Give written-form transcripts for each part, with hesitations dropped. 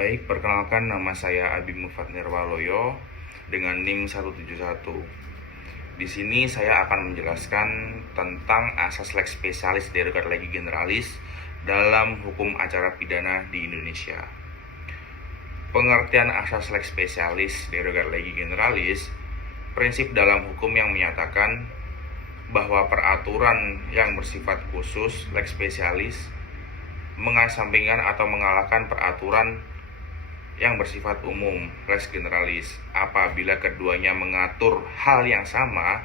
Baik, perkenalkan nama saya Abi Mufat Nirwaloyo dengan NIM 171. Di sini saya akan menjelaskan tentang asas lex specialis derogat legi generalis dalam hukum acara pidana di Indonesia. Pengertian asas lex specialis derogat legi generalis, prinsip dalam hukum yang menyatakan bahwa peraturan yang bersifat khusus lex specialis mengesampingkan atau mengalahkan peraturan yang bersifat umum lex generalis apabila keduanya mengatur hal yang sama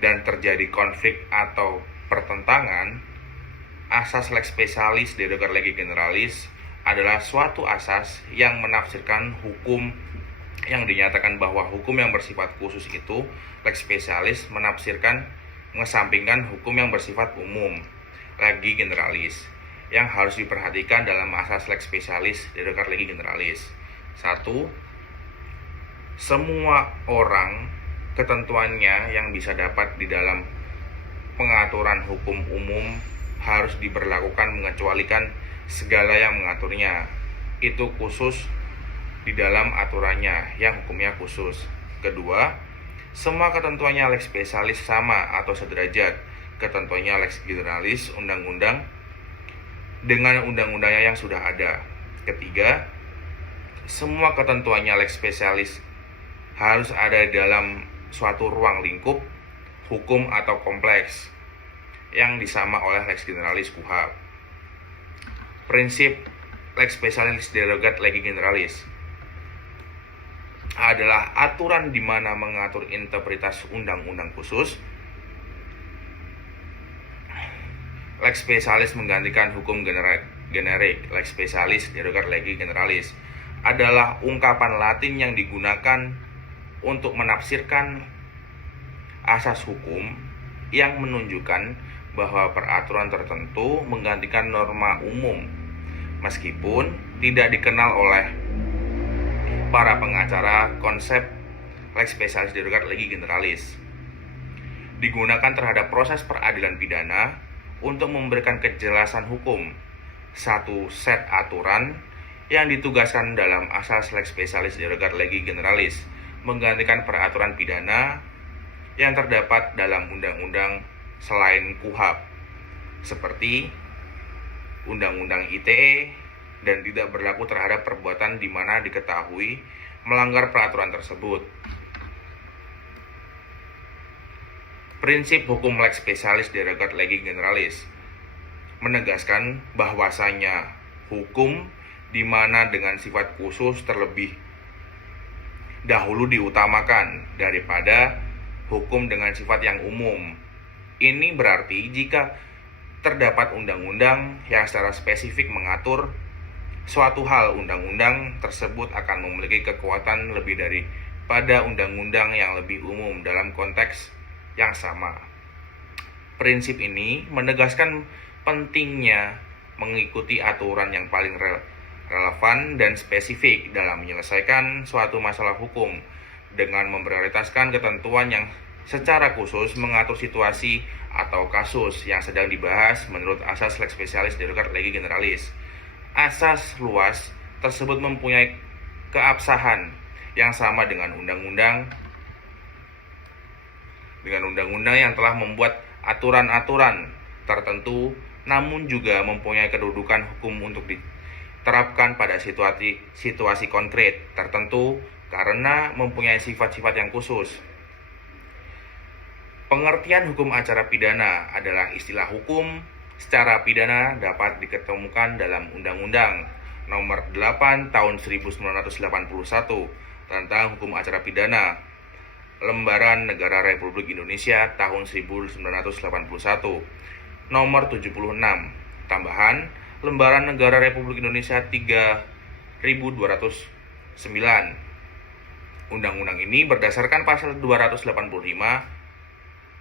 dan terjadi konflik atau pertentangan. Asas lex specialis derogat legi generalis adalah suatu asas yang menafsirkan hukum yang dinyatakan bahwa hukum yang bersifat khusus itu lex specialis mengesampingkan hukum yang bersifat umum legi generalis yang harus diperhatikan dalam asas lex specialis derogat legi generalis. 1. Semua orang ketentuannya yang bisa dapat di dalam pengaturan hukum umum harus diberlakukan mengecualikan segala yang mengaturnya. Itu khusus di dalam aturannya yang hukumnya khusus. Kedua, semua ketentuannya lex specialis sama atau sederajat ketentuannya lex generalis undang-undang dengan undang-undangnya yang sudah ada. Ketiga, semua ketentuannya lex specialis harus ada dalam suatu ruang lingkup hukum atau kompleks yang disama oleh lex generalis KUHP. Prinsip lex specialis derogat legi generalis adalah aturan di mana mengatur interpretasi undang-undang khusus. Lex specialis menggantikan hukum generik. Lex specialis derogat legi generalis adalah ungkapan Latin yang digunakan untuk menafsirkan asas hukum yang menunjukkan bahwa peraturan tertentu menggantikan norma umum meskipun tidak dikenal oleh para pengacara. Konsep lex specialis derogat legi generalis digunakan terhadap proses peradilan pidana untuk memberikan kejelasan hukum. Satu set aturan yang ditugaskan dalam asas lex specialis derogat legi generalis menggantikan peraturan pidana yang terdapat dalam undang-undang selain KUHP seperti Undang-Undang ITE dan tidak berlaku terhadap perbuatan di mana diketahui melanggar peraturan tersebut. Prinsip hukum lex specialis derogat legi generalis menegaskan bahwasanya hukum di mana dengan sifat khusus terlebih dahulu diutamakan daripada hukum dengan sifat yang umum. Ini berarti jika terdapat undang-undang yang secara spesifik mengatur suatu hal, undang-undang tersebut akan memiliki kekuatan lebih daripada undang-undang yang lebih umum dalam konteks yang sama. Prinsip ini menegaskan pentingnya mengikuti aturan yang paling relevan dan spesifik dalam menyelesaikan suatu masalah hukum dengan memprioritaskan ketentuan yang secara khusus mengatur situasi atau kasus yang sedang dibahas menurut asas lex specialis derogat legi generalis. Asas luas tersebut mempunyai keabsahan yang sama dengan undang-undang yang telah membuat aturan-aturan tertentu, namun juga mempunyai kedudukan hukum untuk diterapkan pada situasi konkret tertentu karena mempunyai sifat-sifat yang khusus. Pengertian hukum acara pidana adalah istilah hukum secara pidana dapat diketemukan dalam Undang-Undang Nomor 8 Tahun 1981 tentang hukum acara pidana, Lembaran Negara Republik Indonesia tahun 1981, Nomor 76, tambahan Lembaran Negara Republik Indonesia 3209. Undang-undang ini berdasarkan pasal 285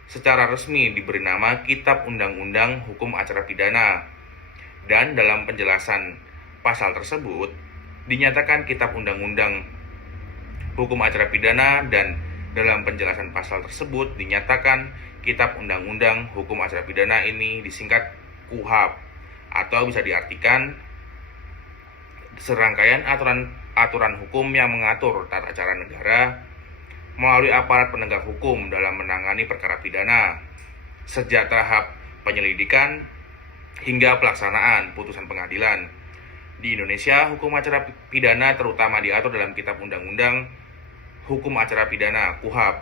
secara resmi diberi nama Kitab Undang-Undang Hukum Acara Pidana, dan dalam penjelasan pasal tersebut dinyatakan Kitab Undang-Undang Hukum Acara Pidana, dan dalam penjelasan pasal tersebut dinyatakan Kitab Undang-Undang Hukum Acara Pidana ini disingkat KUHP atau bisa diartikan serangkaian aturan hukum yang mengatur tata cara negara melalui aparat penegak hukum dalam menangani perkara pidana, sejak tahap penyelidikan hingga pelaksanaan putusan pengadilan. Di Indonesia, hukum acara pidana terutama diatur dalam Kitab Undang-Undang Hukum Acara Pidana (KUHAP).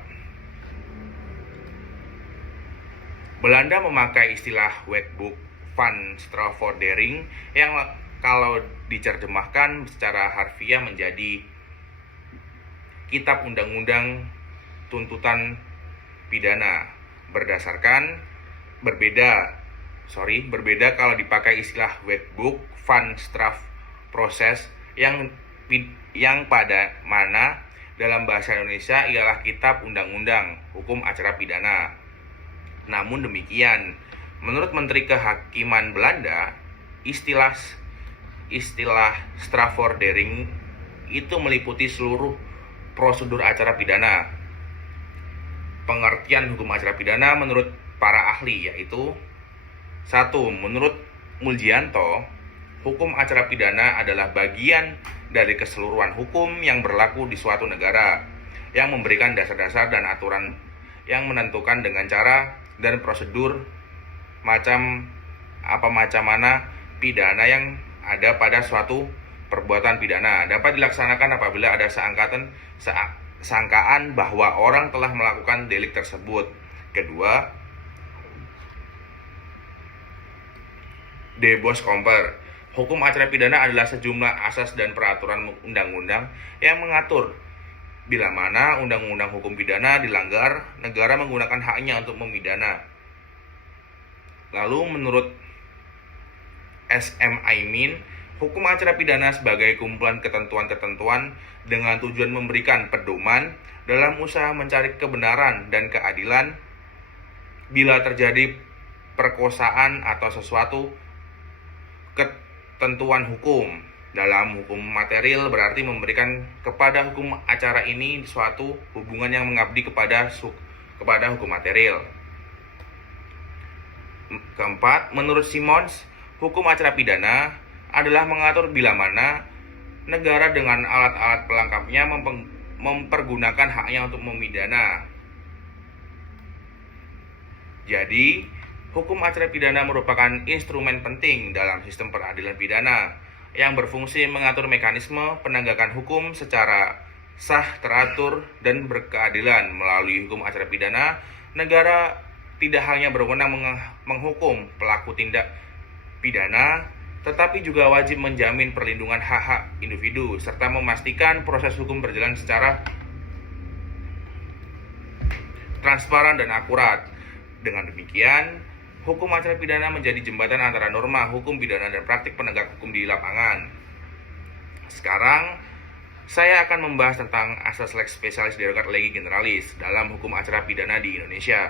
Belanda memakai istilah Wetboek van Strafvordering yang kalau diterjemahkan secara harfiah menjadi Kitab Undang-Undang Tuntutan Pidana. Berbeda kalau dipakai istilah Wetboek van Strafproces yang pada mana dalam bahasa Indonesia ialah Kitab Undang-Undang Hukum Acara Pidana. Namun demikian, menurut Menteri Kehakiman Belanda, istilah Strafvordering itu meliputi seluruh prosedur acara pidana. Pengertian hukum acara pidana menurut para ahli yaitu: 1. Menurut Muljianto, hukum acara pidana adalah bagian dari keseluruhan hukum yang berlaku di suatu negara, yang memberikan dasar-dasar dan aturan yang menentukan dengan cara dan prosedur macam mana pidana yang ada pada suatu perbuatan pidana dapat dilaksanakan apabila ada sangkaan bahwa orang telah melakukan delik tersebut. Kedua, de Bos Komper, hukum acara pidana adalah sejumlah asas dan peraturan undang-undang yang mengatur bila mana undang-undang hukum pidana dilanggar, negara menggunakan haknya untuk memidana. Lalu menurut S.M. Aimin, hukum acara pidana sebagai kumpulan ketentuan-ketentuan dengan tujuan memberikan pedoman dalam usaha mencari kebenaran dan keadilan bila terjadi perkosaan atau sesuatu ketentuan hukum. Dalam hukum material berarti memberikan kepada hukum acara ini suatu hubungan yang mengabdi kepada hukum material. Keempat, menurut Simons, hukum acara pidana adalah mengatur bila mana negara dengan alat-alat pelengkapnya mempergunakan haknya untuk memidana. Jadi, hukum acara pidana merupakan instrumen penting dalam sistem peradilan pidana yang berfungsi mengatur mekanisme penegakan hukum secara sah, teratur, dan berkeadilan. Melalui hukum acara pidana, negara tidak hanya berwenang menghukum pelaku tindak pidana, tetapi juga wajib menjamin perlindungan hak-hak individu, serta memastikan proses hukum berjalan secara transparan dan akurat. Dengan demikian, hukum acara pidana menjadi jembatan antara norma hukum pidana dan praktik penegak hukum di lapangan. Sekarang, saya akan membahas tentang asas lex specialis derogat legi generalis dalam hukum acara pidana di Indonesia.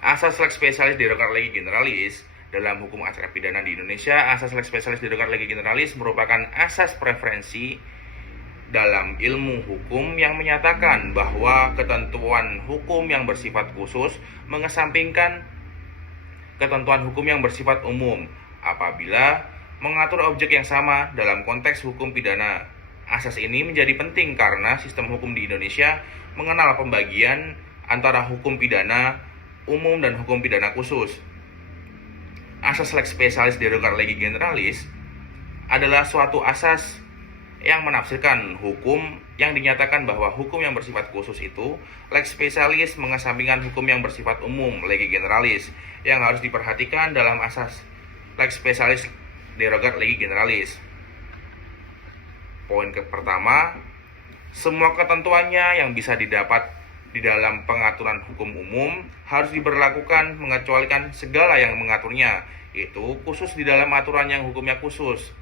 Asas lex specialis derogat legi generalis dalam hukum acara pidana di Indonesia, asas lex specialis derogat legi generalis merupakan asas preferensi dalam ilmu hukum yang menyatakan bahwa ketentuan hukum yang bersifat khusus mengesampingkan ketentuan hukum yang bersifat umum apabila mengatur objek yang sama dalam konteks hukum pidana. Asas ini menjadi penting karena sistem hukum di Indonesia mengenal pembagian antara hukum pidana umum dan hukum pidana khusus. Asas lex specialis derogat legi generalis adalah suatu asas yang menafsirkan hukum yang dinyatakan bahwa hukum yang bersifat khusus itu lex specialis mengesampingkan hukum yang bersifat umum legi generalis yang harus diperhatikan dalam asas lex specialis derogat legi generalis. Poin pertama, semua ketentuannya yang bisa didapat di dalam pengaturan hukum umum harus diberlakukan mengecualikan segala yang mengaturnya, itu khusus di dalam aturan yang hukumnya khusus.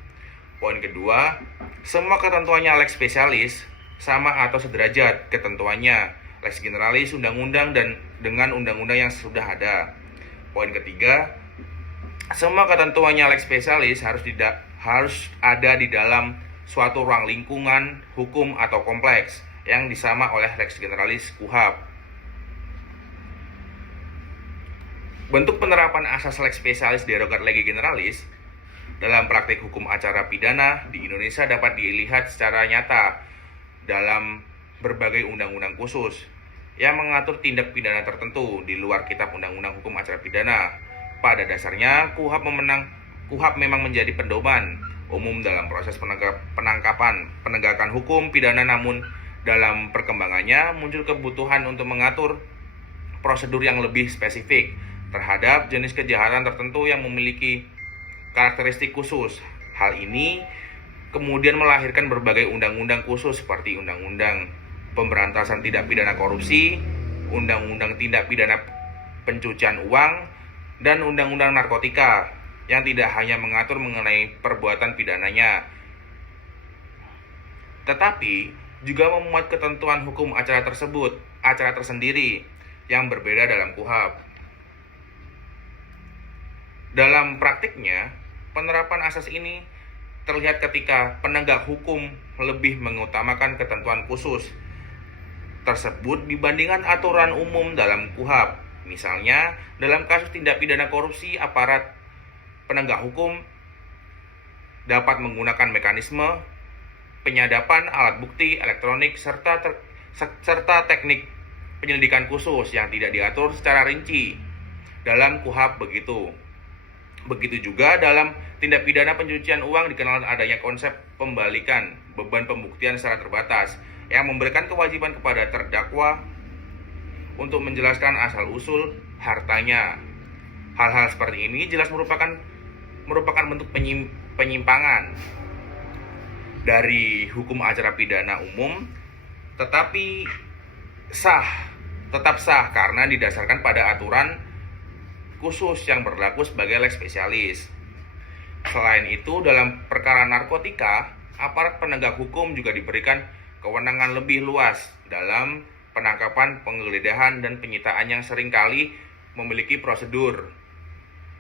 Poin kedua, semua ketentuannya lex specialis sama atau sederajat ketentuannya lex generalis undang-undang dan dengan undang-undang yang sudah ada. Poin ketiga, semua ketentuannya lex specialis harus ada di dalam suatu ruang lingkungan hukum atau kompleks yang disama oleh lex generalis KUHAP. Bentuk penerapan asas lex specialis derogat legi generalis dalam praktik hukum acara pidana di Indonesia dapat dilihat secara nyata dalam berbagai undang-undang khusus yang mengatur tindak pidana tertentu di luar Kitab Undang-Undang Hukum Acara Pidana. Pada dasarnya, KUHP memang menjadi pedoman umum dalam proses penegakan hukum pidana, namun dalam perkembangannya muncul kebutuhan untuk mengatur prosedur yang lebih spesifik terhadap jenis kejahatan tertentu yang memiliki karakteristik khusus. Hal ini kemudian melahirkan berbagai undang-undang khusus seperti Undang-Undang Pemberantasan Tindak Pidana Korupsi, Undang-Undang Tindak Pidana Pencucian Uang, dan Undang-Undang Narkotika yang tidak hanya mengatur mengenai perbuatan pidananya, tetapi juga memuat ketentuan hukum acara tersendiri yang berbeda dalam KUHP. Dalam praktiknya, penerapan asas ini terlihat ketika penegak hukum lebih mengutamakan ketentuan khusus tersebut dibandingkan aturan umum dalam KUHP. Misalnya, dalam kasus tindak pidana korupsi, aparat penegak hukum dapat menggunakan mekanisme penyadapan alat bukti elektronik serta teknik penyelidikan khusus yang tidak diatur secara rinci dalam KUHP. Begitu juga dalam tindak pidana pencucian uang dikenal adanya konsep pembalikan beban pembuktian secara terbatas yang memberikan kewajiban kepada terdakwa untuk menjelaskan asal-usul hartanya. Hal-hal seperti ini jelas merupakan bentuk penyimpangan dari hukum acara pidana umum, tetapi tetap sah karena didasarkan pada aturan khusus yang berlaku sebagai lex specialis. Selain itu, dalam perkara narkotika, aparat penegak hukum juga diberikan kewenangan lebih luas dalam penangkapan, penggeledahan, dan penyitaan yang seringkali memiliki prosedur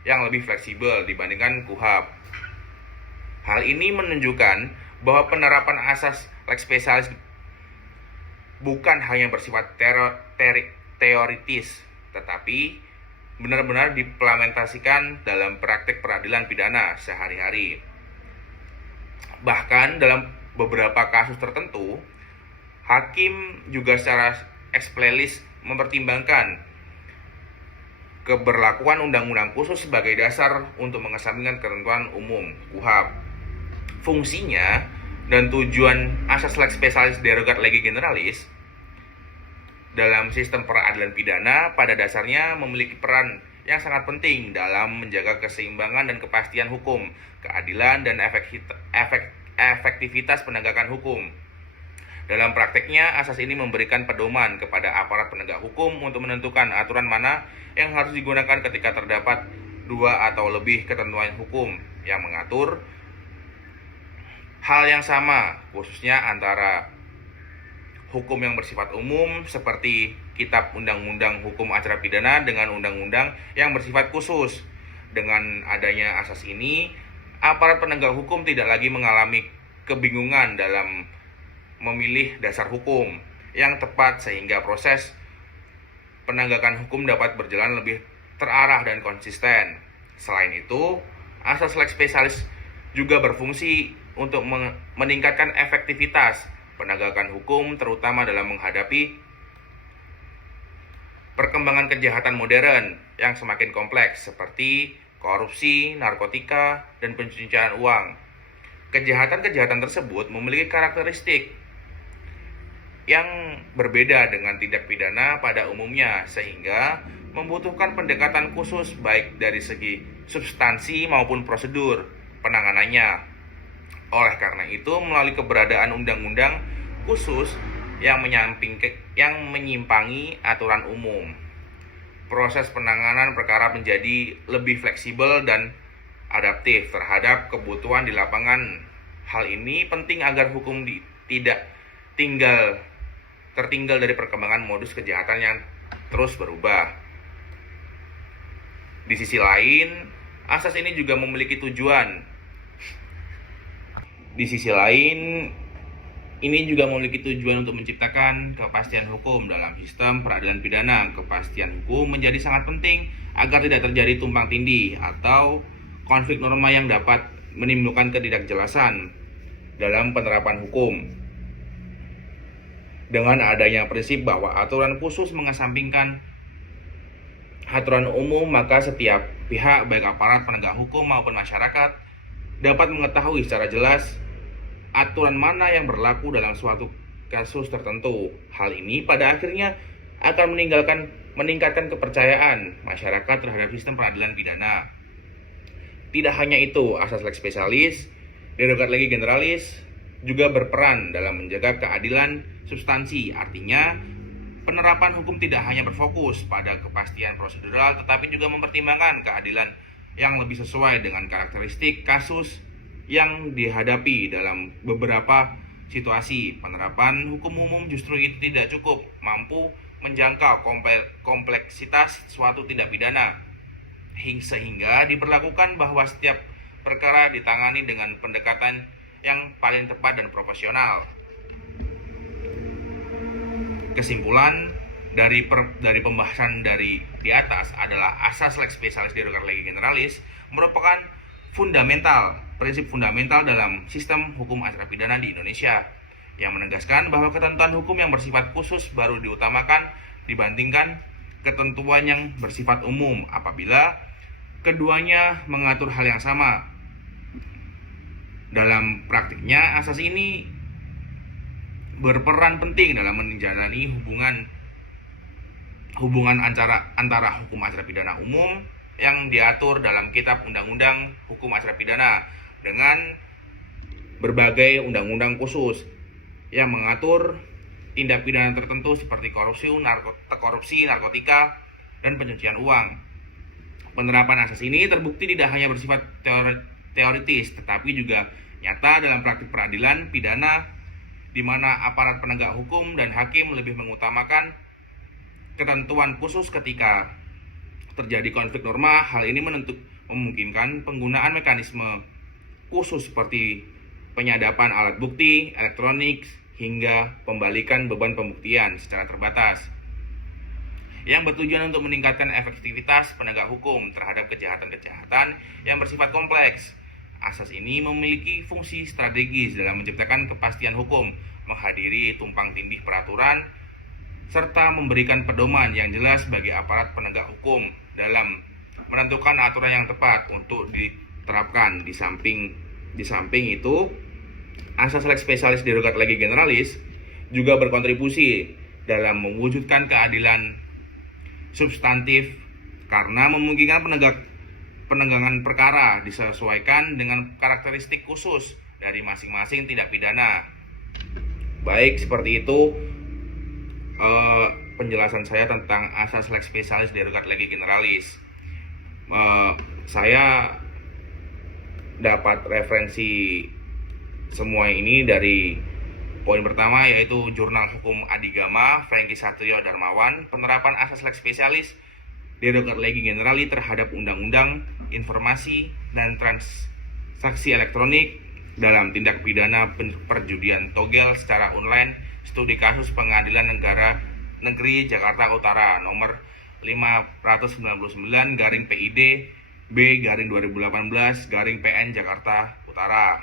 yang lebih fleksibel dibandingkan KUHP. Hal ini menunjukkan bahwa penerapan asas lex specialis bukan hanya bersifat teoritis, tetapi benar-benar diimplementasikan dalam praktik peradilan pidana sehari-hari. Bahkan dalam beberapa kasus tertentu, hakim juga secara eksplisit mempertimbangkan keberlakuan undang-undang khusus sebagai dasar untuk mengesampingkan ketentuan umum KUHP. Fungsinya dan tujuan asas lex specialis derogat lege generalis dalam sistem peradilan pidana pada dasarnya memiliki peran yang sangat penting dalam menjaga keseimbangan dan kepastian hukum, keadilan, dan efektivitas penegakan hukum. Dalam prakteknya, asas ini memberikan pedoman kepada aparat penegak hukum untuk menentukan aturan mana yang harus digunakan ketika terdapat dua atau lebih ketentuan hukum yang mengatur hal yang sama, khususnya antara hukum yang bersifat umum seperti Kitab Undang-Undang Hukum Acara Pidana dengan undang-undang yang bersifat khusus. Dengan adanya asas ini, aparat penegak hukum tidak lagi mengalami kebingungan dalam memilih dasar hukum yang tepat sehingga proses penegakan hukum dapat berjalan lebih terarah dan konsisten. Selain itu, asas lex specialis juga berfungsi untuk meningkatkan efektivitas penegakan hukum, terutama dalam menghadapi perkembangan kejahatan modern yang semakin kompleks seperti korupsi, narkotika, dan pencucian uang. Kejahatan-kejahatan tersebut memiliki karakteristik yang berbeda dengan tindak pidana pada umumnya, sehingga membutuhkan pendekatan khusus baik dari segi substansi maupun prosedur penanganannya. Oleh karena itu, melalui keberadaan undang-undang khusus yang menyimpangi aturan umum, proses penanganan perkara menjadi lebih fleksibel dan adaptif terhadap kebutuhan di lapangan. Hal ini penting agar hukum tidak tertinggal dari perkembangan modus kejahatan yang terus berubah. Di sisi lain, asas ini juga memiliki tujuan. Ini juga memiliki tujuan untuk menciptakan kepastian hukum dalam sistem peradilan pidana. Kepastian hukum menjadi sangat penting agar tidak terjadi tumpang tindih atau konflik norma yang dapat menimbulkan ketidakjelasan dalam penerapan hukum. Dengan adanya prinsip bahwa aturan khusus mengesampingkan aturan umum, maka setiap pihak, baik aparat penegak hukum maupun masyarakat, dapat mengetahui secara jelas aturan mana yang berlaku dalam suatu kasus tertentu. Hal ini pada akhirnya akan meningkatkan kepercayaan masyarakat terhadap sistem peradilan pidana. Tidak hanya itu, asas lex specialis, derogat legi generalis juga berperan dalam menjaga keadilan substansi. Artinya, penerapan hukum tidak hanya berfokus pada kepastian prosedural, tetapi juga mempertimbangkan keadilan yang lebih sesuai dengan karakteristik kasus yang dihadapi. Dalam beberapa situasi, penerapan hukum umum justru itu tidak cukup mampu menjangkau kompleksitas suatu tindak pidana, sehingga diperlakukan bahwa setiap perkara ditangani dengan pendekatan yang paling tepat dan profesional. Kesimpulan dari pembahasan di atas adalah asas lex specialis derogat legi generalis merupakan prinsip fundamental dalam sistem hukum acara pidana di Indonesia, yang menegaskan bahwa ketentuan hukum yang bersifat khusus baru diutamakan dibandingkan ketentuan yang bersifat umum apabila keduanya mengatur hal yang sama. Dalam praktiknya, asas ini berperan penting dalam menjalani hubungan antara hukum acara pidana umum yang diatur dalam Kitab Undang-Undang Hukum Acara Pidana dengan berbagai undang-undang khusus yang mengatur tindak pidana tertentu seperti korupsi, narkotika, dan pencucian uang. Penerapan asas ini terbukti tidak hanya bersifat teoritis, tetapi juga nyata dalam praktik peradilan pidana, di mana aparat penegak hukum dan hakim lebih mengutamakan ketentuan khusus ketika terjadi konflik norma. Hal ini memungkinkan penggunaan mekanisme khusus seperti penyadapan alat bukti elektronik hingga pembalikan beban pembuktian secara terbatas, yang bertujuan untuk meningkatkan efektivitas penegak hukum terhadap kejahatan-kejahatan yang bersifat kompleks. Asas ini memiliki fungsi strategis dalam menciptakan kepastian hukum, menghadiri tumpang tindih peraturan, serta memberikan pedoman yang jelas bagi aparat penegak hukum dalam menentukan aturan yang tepat untuk diterapkan. Di samping itu, asas lex specialis derogat legi generalis juga berkontribusi dalam mewujudkan keadilan substantif karena memungkinkan penegangan perkara disesuaikan dengan karakteristik khusus dari masing-masing tindak pidana. Baik, seperti itu penjelasan saya tentang asas lex specialis derogat legi generalis. Saya dapat referensi semua ini dari poin pertama, yaitu Jurnal Hukum Adigama Franky Satrio Darmawan, penerapan asas lex specialis derogat legi generali terhadap Undang-Undang Informasi dan Transaksi Elektronik dalam tindak pidana perjudian togel secara online, studi kasus Pengadilan Negeri Jakarta Utara nomor 599/PID B/2018/PN Jakarta Utara.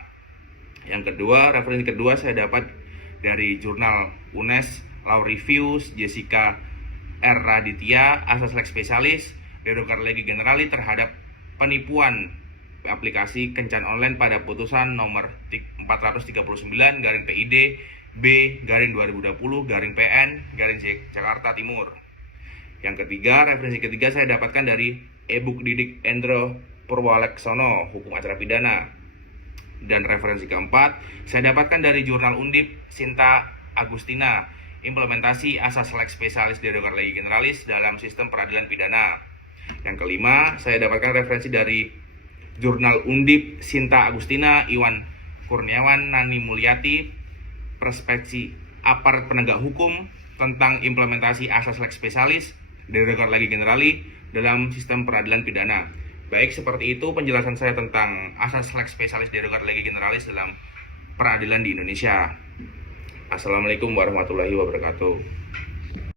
Yang kedua, referensi kedua saya dapat dari Jurnal UNES Law Reviews Jessica R. Raditya, asas lex specialis derogat legi generali terhadap penipuan aplikasi kencan online pada putusan nomor 439/PID B/2020/PN Jakarta Timur. Yang ketiga, referensi ketiga saya dapatkan dari e-book Didik Endro Purwaleksono Hukum Acara Pidana. Dan referensi keempat saya dapatkan dari Jurnal Undip Sinta Agustina, implementasi asas lex specialis derogat legi generalis dalam sistem peradilan pidana. Yang kelima, saya dapatkan referensi dari Jurnal Undip Sinta Agustina Iwan Kurniawan Nani Mulyati, perspektif aparat penegak hukum tentang implementasi asas lex specialis derogat legi generali dalam sistem peradilan pidana. Baik, seperti itu penjelasan saya tentang asas lex specialis derogat legi generalis dalam peradilan di Indonesia. Assalamualaikum warahmatullahi wabarakatuh.